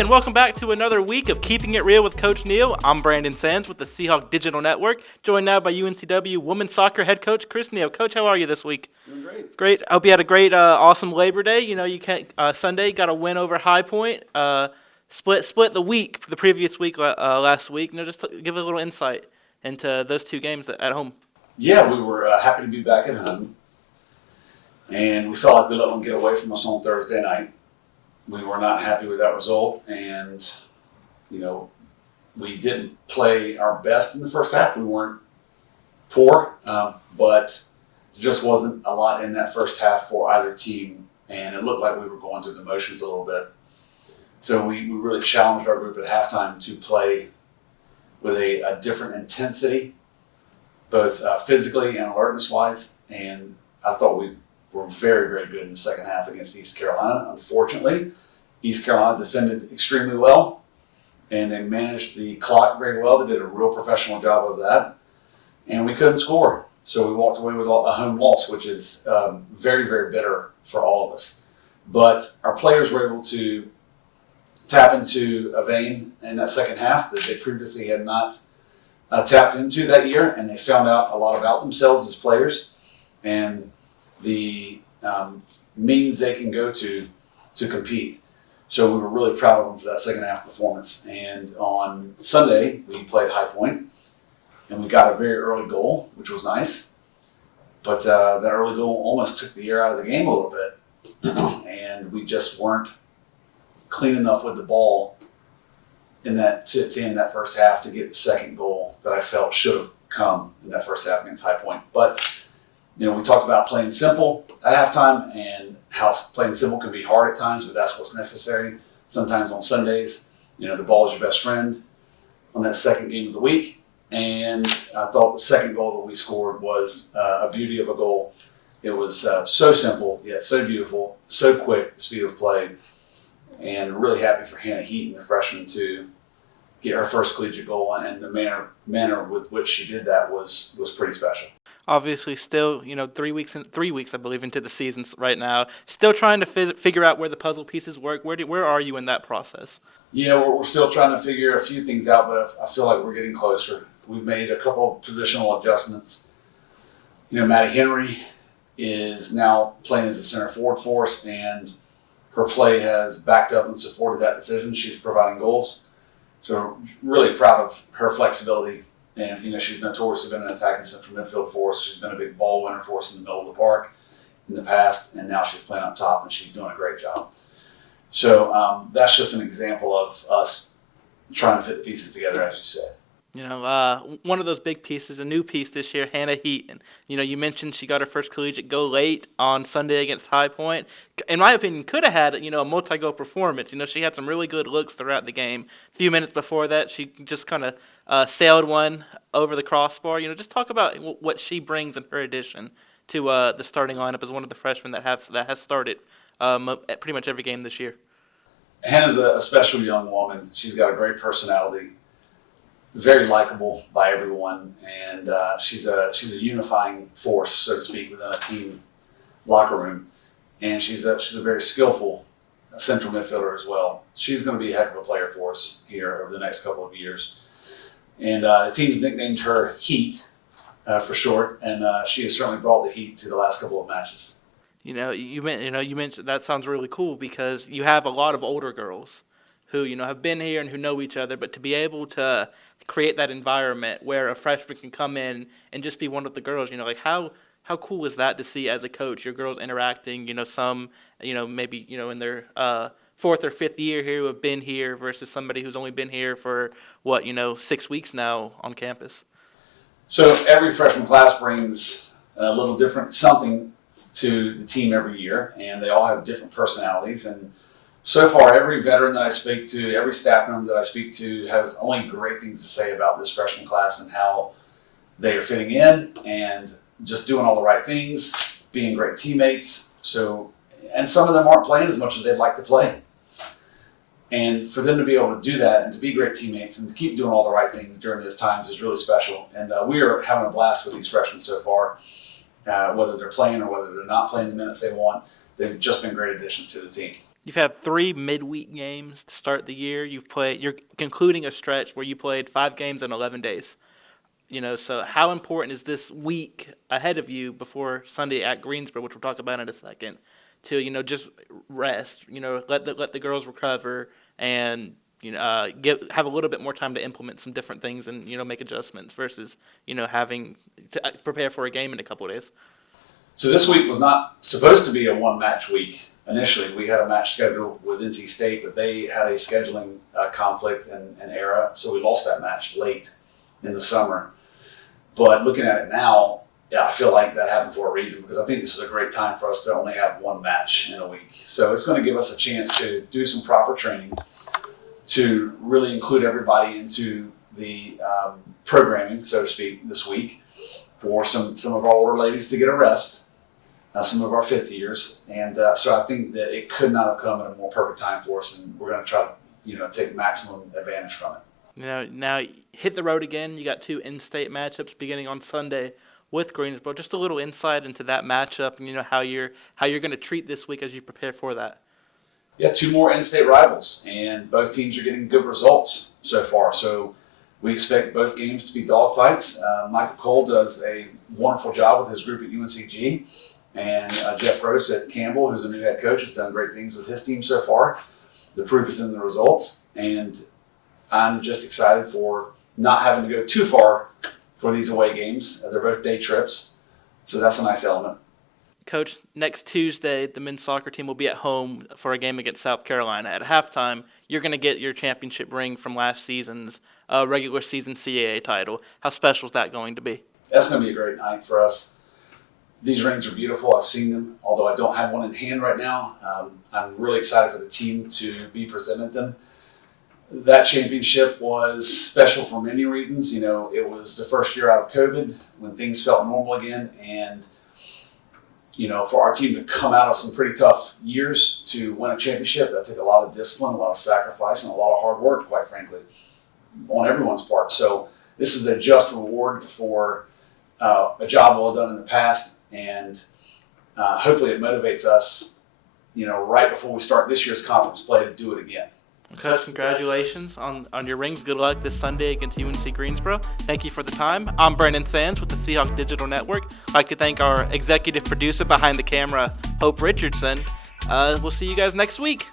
and welcome back to another week of Keeping It Real with Coach Neal. I'm Brandon Sands with the Seahawk Digital Network, joined now by UNCW women's soccer head coach Chris Neal. Coach, how are you this week? Doing great. Great. I hope you had a great, awesome Labor Day. You know, Sunday got a win over High Point. Split the week, the previous week, last week. Just give a little insight into those two games at home. Yeah, we were happy to be back at home, and we felt like we let them get away from us on Thursday night. We were not happy with that result, and we didn't play our best in the first half. We weren't poor, but there just wasn't a lot in that first half for either team, and it looked like we were going through the motions a little bit. So we really challenged our group at halftime to play with a different intensity, both physically and alertness-wise, and I thought we were very, very good in the second half against East Carolina. Unfortunately, East Carolina defended extremely well, and they managed the clock very well. They did a real professional job of that, and we couldn't score. So we walked away with a home loss, which is very, very bitter for all of us. But our players were able to tap into a vein in that second half that they previously had not tapped into that year, and they found out a lot about themselves as players and the means they can go to compete. So we were really proud of them for that second half performance. And on Sunday, we played High Point, and we got a very early goal, which was nice. But that early goal almost took the air out of the game a little bit, and we just weren't clean enough with the ball in that to end that first half to get the second goal that I felt should have come in that first half against High Point. But we talked about playing simple at halftime and how playing simple can be hard at times, but that's what's necessary. Sometimes on Sundays, the ball is your best friend on that second game of the week. And I thought the second goal that we scored was a beauty of a goal. It was so simple, yet so beautiful, so quick, the speed of play. And really happy for Hannah Heaton, the freshman, to get her first collegiate goal, and the manner with which she did that was pretty special. Obviously, still 3 weeks I believe into the season right now. Still trying to figure out where the puzzle pieces work. Where are you in that process? Yeah, we're still trying to figure a few things out, but I feel like we're getting closer. We've made a couple of positional adjustments. Maddie Henry is now playing as a center forward for us, and her play has backed up and supported that decision. She's providing goals. So really proud of her flexibility. And, she's notoriously been an attacking central midfield for us. She's been a big ball winner for us in the middle of the park in the past, and now she's playing up top, and she's doing a great job. So that's just an example of us trying to fit the pieces together, as you said. One of those big pieces, a new piece this year, Hannah Heaton. You mentioned she got her first collegiate goal late on Sunday against High Point. In my opinion, could have had, a multi-goal performance. She had some really good looks throughout the game. A few minutes before that, she just kind of sailed one over the crossbar. Just talk about what she brings in her addition to the starting lineup as one of the freshmen that has started pretty much every game this year. Hannah's a special young woman. She's got a great personality. Very likable by everyone, and she's a unifying force, so to speak, within a team locker room. And she's a very skillful central midfielder as well. She's going to be a heck of a player for us here over the next couple of years. And the team's nicknamed her Heat for short, and she has certainly brought the heat to the last couple of matches. You mentioned that sounds really cool because you have a lot of older girls who have been here and who know each other, but to be able to create that environment where a freshman can come in and just be one of the girls, how cool is that to see as a coach, your girls interacting, some, maybe, in their fourth or fifth year here who have been here versus somebody who's only been here for 6 weeks now on campus. So every freshman class brings a little different something to the team every year, and they all have different personalities. And so far, every veteran that I speak to, every staff member that I speak to has only great things to say about this freshman class and how they are fitting in and just doing all the right things, being great teammates. And some of them aren't playing as much as they'd like to play. And for them to be able to do that and to be great teammates and to keep doing all the right things during those times is really special. And we are having a blast with these freshmen so far, whether they're playing or whether they're not playing the minutes they want. They've just been great additions to the team. You've had 3 midweek games to start the year. You're concluding a stretch where you played 5 games in 11 days. So how important is this week ahead of you before Sunday at Greensboro, which we'll talk about in a second, to just rest, let the girls recover and have a little bit more time to implement some different things and make adjustments versus having to prepare for a game in a couple of days. So this week was not supposed to be a one-match week. Initially, we had a match scheduled with NC State, but they had a scheduling conflict and error, so we lost that match late in the summer. But looking at it now, yeah, I feel like that happened for a reason because I think this is a great time for us to only have one match in a week. So it's going to give us a chance to do some proper training, to really include everybody into the programming, so to speak, this week, for some of our older ladies to get a rest, some of our 50-years. And so I think that it could not have come at a more perfect time for us, and we're going to try to take maximum advantage from it. Now hit the road again. You got 2 in-state matchups beginning on Sunday with Greensboro. Just a little insight into that matchup and how you're going to treat this week as you prepare for that. Yeah, 2 more in-state rivals, and both teams are getting good results so far. So we expect both games to be dogfights. Michael Cole does a wonderful job with his group at UNCG, and Jeff Gross at Campbell, who's a new head coach, has done great things with his team so far. The proof is in the results, and I'm just excited for not having to go too far for these away games. They're both day trips, so that's a nice element. Coach, next Tuesday, the men's soccer team will be at home for a game against South Carolina. At halftime, you're going to get your championship ring from last season's regular season CAA title. How special is that going to be? That's going to be a great night for us. These rings are beautiful. I've seen them, although I don't have one in hand right now. I'm really excited for the team to be presented them. That championship was special for many reasons. It was the first year out of COVID when things felt normal again. And, for our team to come out of some pretty tough years to win a championship, that took a lot of discipline, a lot of sacrifice, and a lot of hard work, quite frankly, on everyone's part. So this is a just reward for a job well done in the past. And hopefully it motivates us, right before we start this year's conference play to do it again. Coach, congratulations on your rings. Good luck this Sunday against UNC Greensboro. Thank you for the time. I'm Brandon Sands with the Seahawk Digital Network. I'd like to thank our executive producer behind the camera, Hope Richardson. We'll see you guys next week.